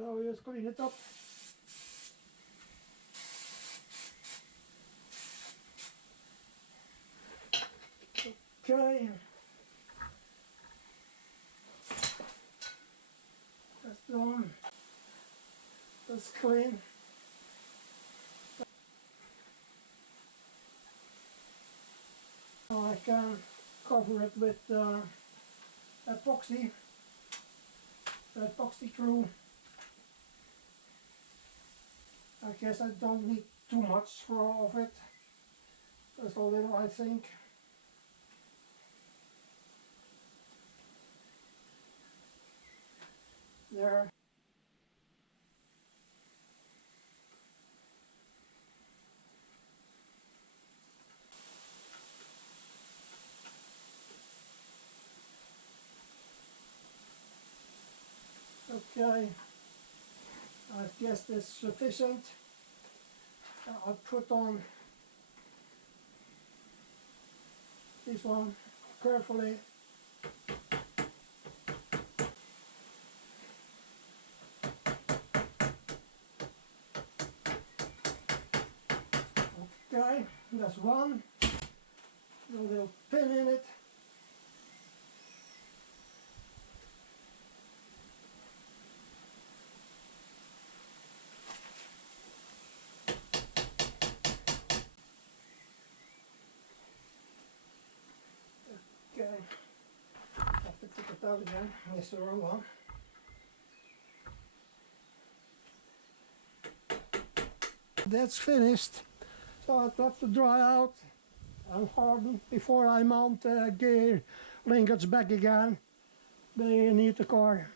So just clean it up. Okay. That's done. That's clean. Now I can cover it with epoxy glue. I guess I don't need too much of it. Just a little, I think. There. Okay, I guess that's sufficient. I'll put on this one carefully. Okay, that's one. A little pin in it. Okay, have to take it out again. Yes, the wrong one. That's finished. So I have to dry out and harden before I mount the gear linkage back again beneath the car.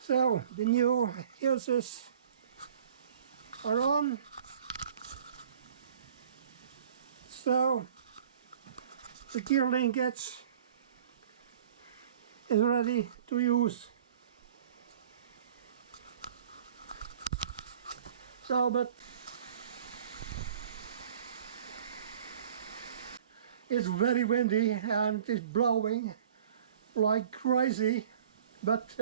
So the new hoses are on. So the gear linkage is ready to use. So, but it's very windy and it's blowing like crazy, but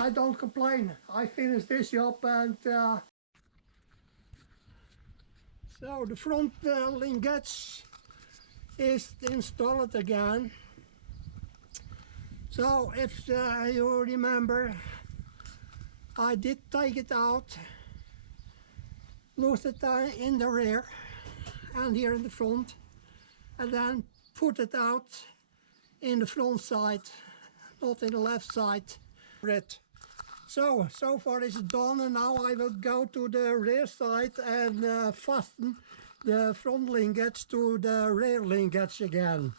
I don't complain. I finished this job and so the front linkage is installed again. So if you remember, I did take it out, loose it in the rear and here in the front, and then put it out in the front side, not in the left side. So far it's done, and now I will go to the rear side and fasten the front linkage to the rear linkage again.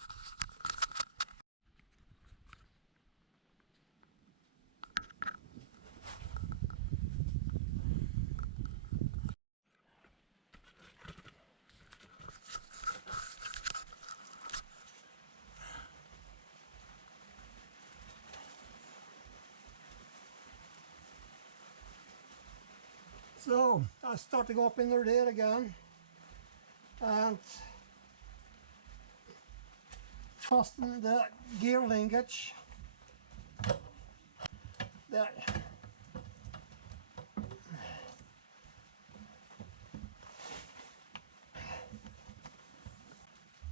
So I'm starting up in the rear again and fasten the gear linkage there.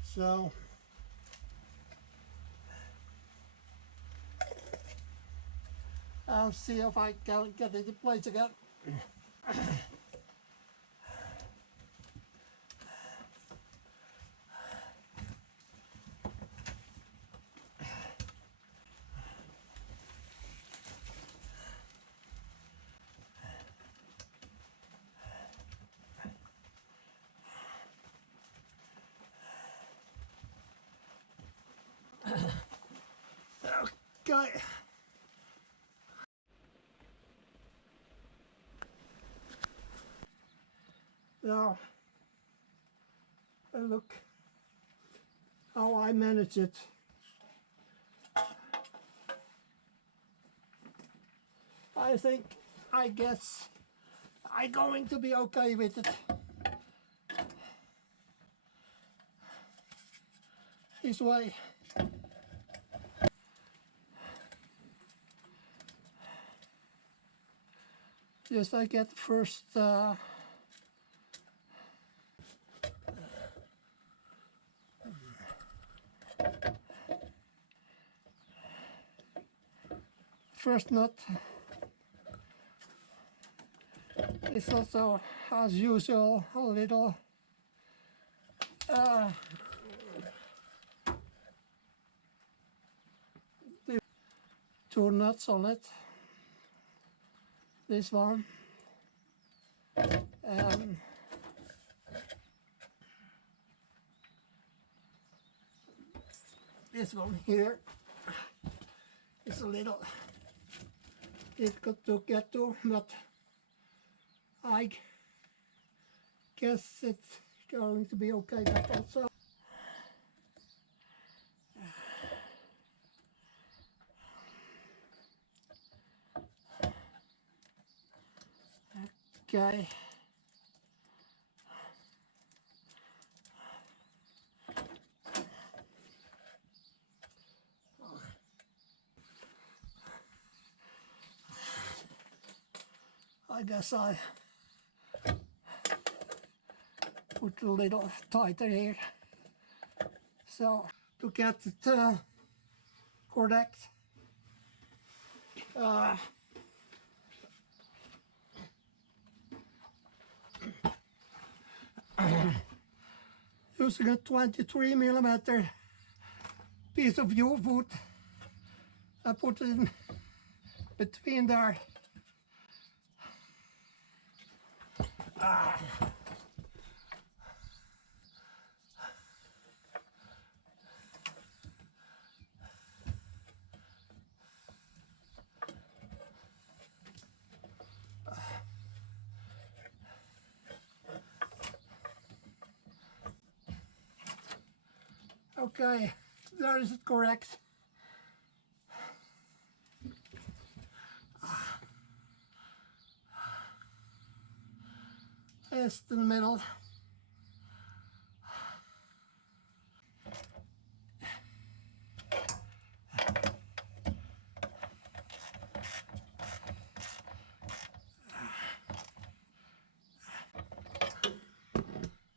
So I'll see if I can get it in place again. Okay. Now, look how I manage it. I guess I'm going to be okay with it. this way. Just I get first first nut. It's also, as usual, a little two nuts on it. This one and this one here is a little difficult to get to, but I guess it's going to be okay. That also. Okay. I guess I put a little tighter here. So to get it correct, using a 23mm piece of wood, I put it in between there. Okay, there is it correct. It's in the middle.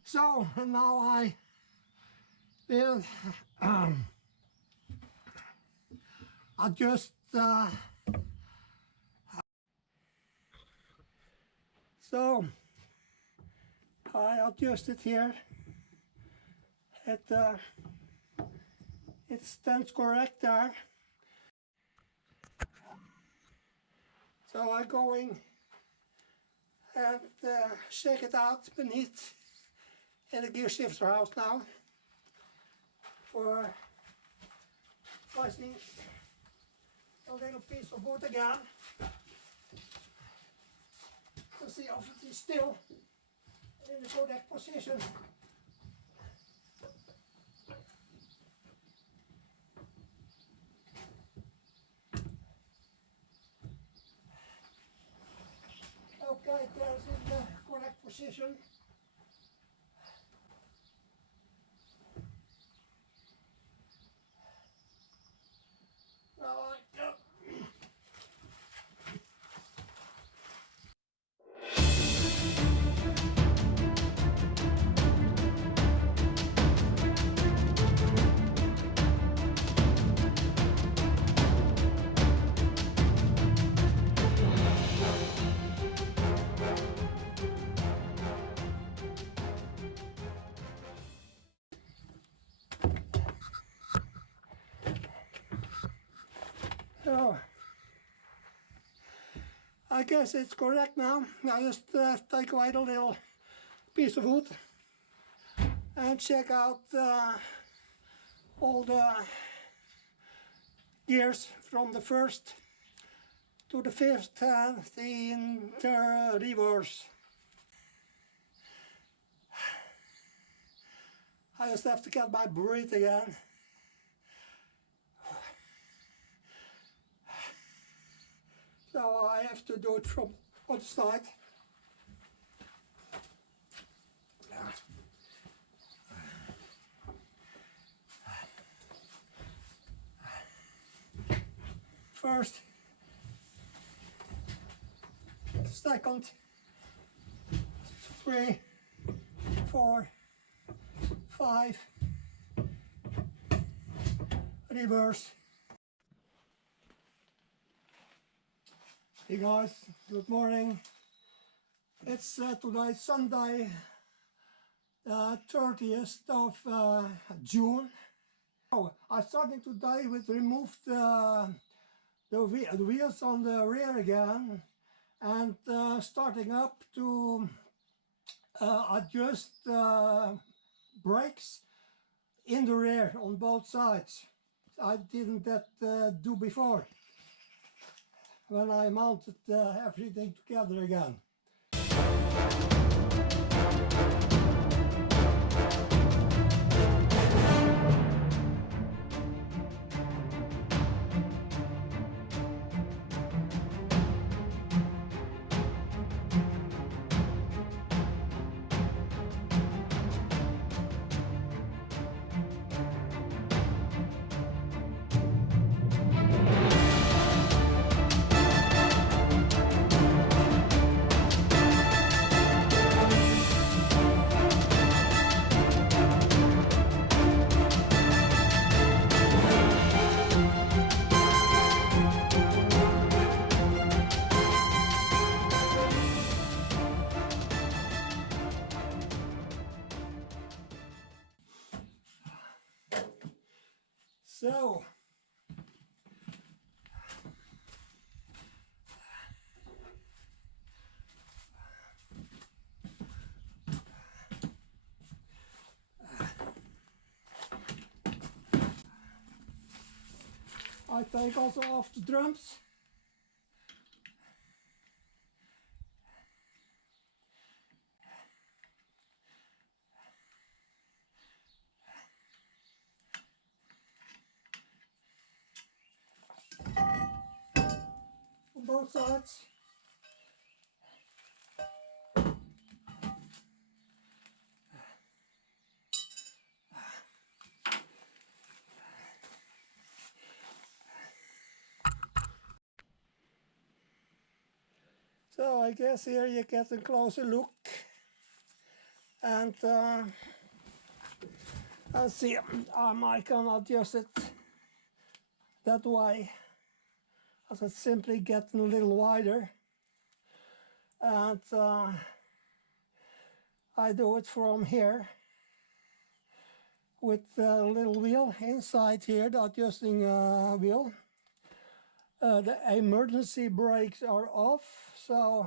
So now I will adjust so I adjust it here. It stands correct there. So I'm going and shake it out beneath in the gear shifter house now for placing a little piece of wood again to see if it is still in the correct position. Okay, that's in the correct position. Now I go. So I guess it's correct now. I just take away the little piece of wood and check out all the gears from the first to the fifth and in the reverse. I just have to get my breath again. So I have to do it from one side. first, second, 3, 4, 5, reverse. Hey guys, good morning. It's today Sunday, 30th of June. Oh, I'm starting today with remove the wheels on the rear again, and starting up to adjust brakes in the rear on both sides. I didn't do before when I mounted everything together again. So, I take also off the drums. On both sides. So I guess here you get a closer look, and I'll see, I can adjust it that way, as it's simply getting a little wider, and I do it from here with a little wheel inside here, the adjusting wheel. The emergency brakes are off, so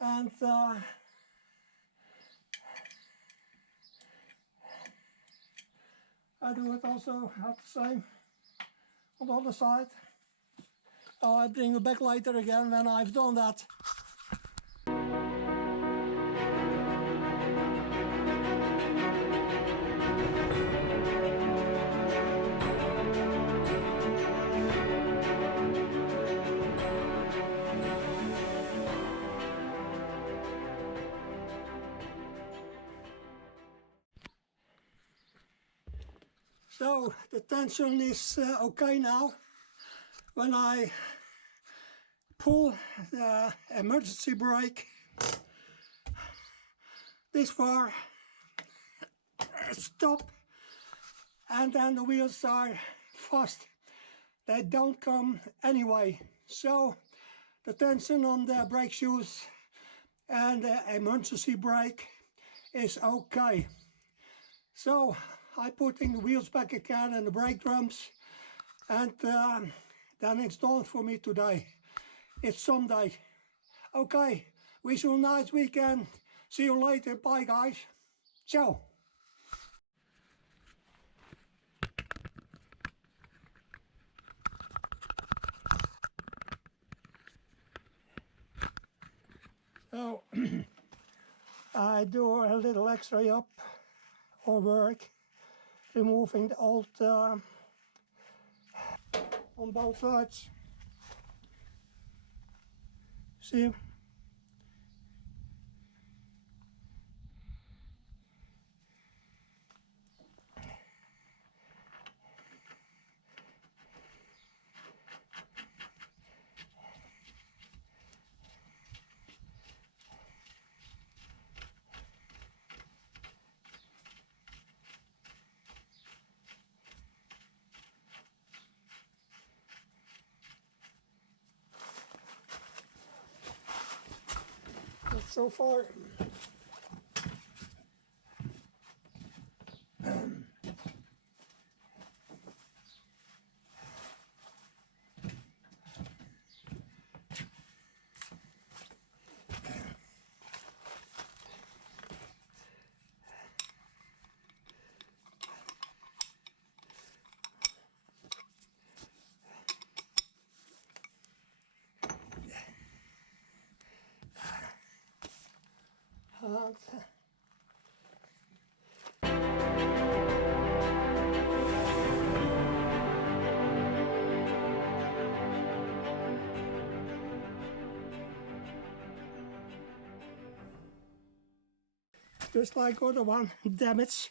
and I do it also at the same on the other side. I bring it back later again when I've done that. So the tension is okay now. When I pull the emergency brake this far, stop, and then the wheels are fast. They don't come anyway. So the tension on the brake shoes and the emergency brake is okay. So I putting the wheels back again and the brake drums, and then it's done for me today. It's Sunday. Okay, wish you a nice weekend. See you later. Bye guys. Ciao. So I do a little X-ray up or work, removing the old on both sides. See? That's so far. Just like other one, damaged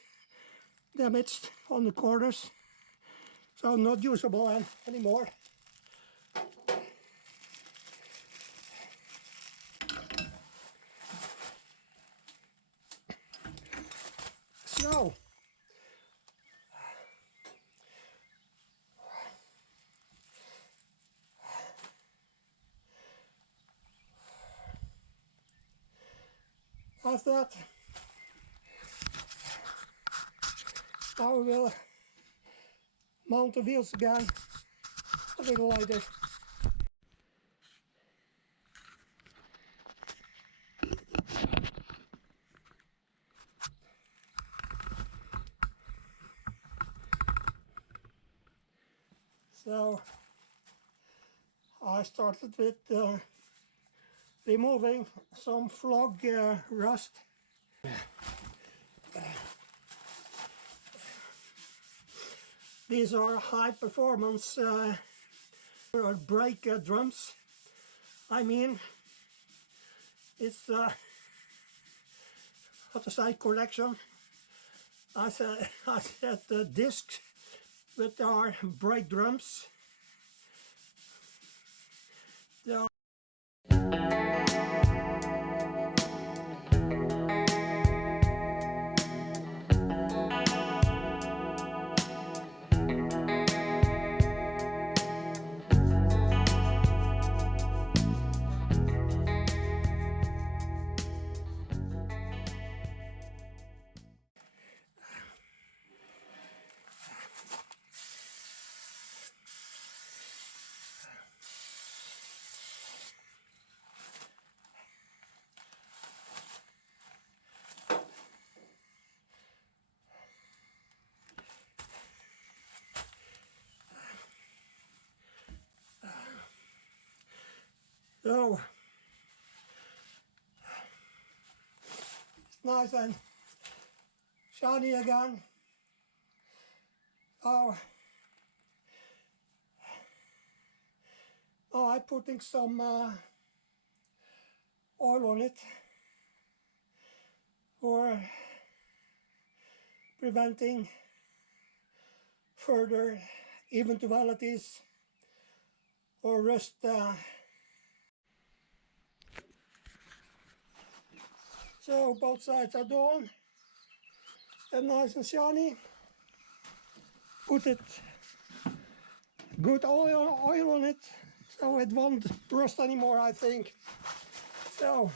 on the corners, so not usable anymore. So after that, I will mount the wheels again a little later. So I started with removing some flog rust. These are high performance brake drums. I mean, it's how to say, correction. I said discs with our brake drums. They are so it's nice and shiny again. Oh, I'm putting some oil on it for preventing further eventualities or rust. So both sides are done and nice and shiny. Put it good oil on it so it won't rust anymore, I think. So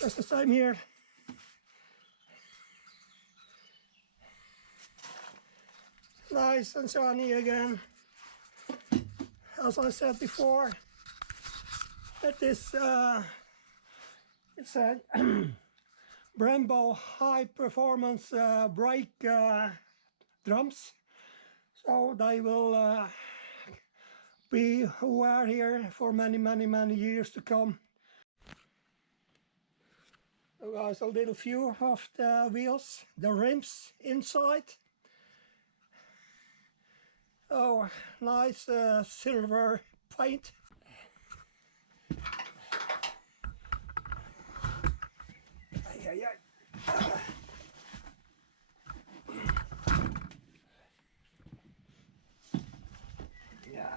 just the same here. nice and sunny again. As I said before, it's a Brembo high performance brake drums, so they will be wear here for many years to come. So guys, a little view of the wheels, the rims inside. Oh, nice silver paint. Yeah.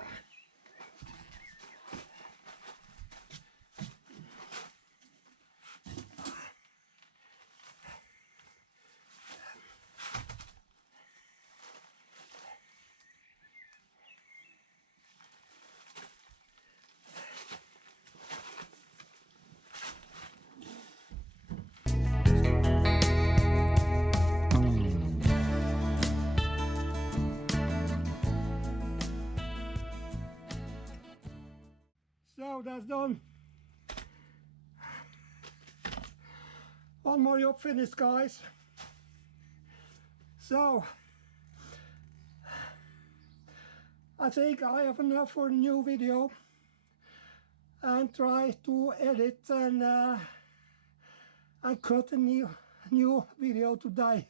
So that's done. One more job finished, guys. So I think I have enough for a new video, and try to edit and cut a new video today.